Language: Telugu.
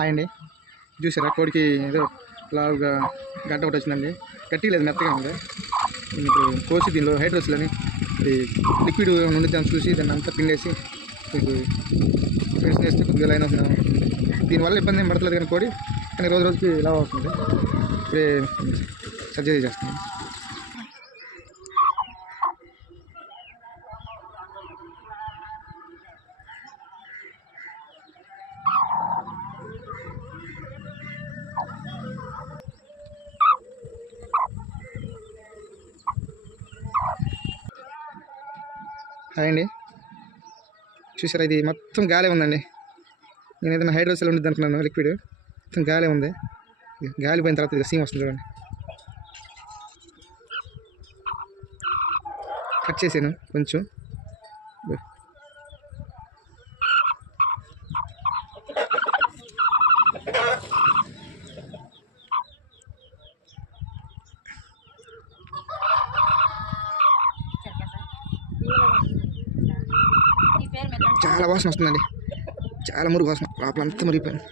హాయ్ అండి. చూసారా కోడికి ఏదో లావుగా గడ్డ ఒకటి వచ్చిందండి. గట్టిగా లేదు, మెత్తగా ఉంది. మీకు కోసి దీనిలో హైడ్రోస్లని ఇది లిక్విడ్ ఉండిద్దాం చూసి దాన్ని అంతా పిండేసి మీకు మెడిసిన్ వేస్తే కొద్దిగా లైన్ అవుతుంది. దీనివల్ల ఇబ్బంది ఏం పడతలేదు కానీ కోడి, కానీ రోజు రోజుకి లావ్ అవుతుంది. ఇప్పుడే సర్జరీ చేస్తుంది. హాయ్ అండి. చూసారా ఇది మొత్తం గాలే ఉందండి. నేను ఏదైనా హైడ్రోసెల్ ఉండేది అనుకున్నాను, లిక్విడ్ మొత్తం గాలే ఉంది. గాలి పోయిన తర్వాత ఇక సీమ్ వస్తుంది చూడండి. కట్ చేసాను కొంచెం. చాలా వాసన వస్తుందండి, చాలా మురుగు వాసన, లోపల అంతా మురిగిపోయింది.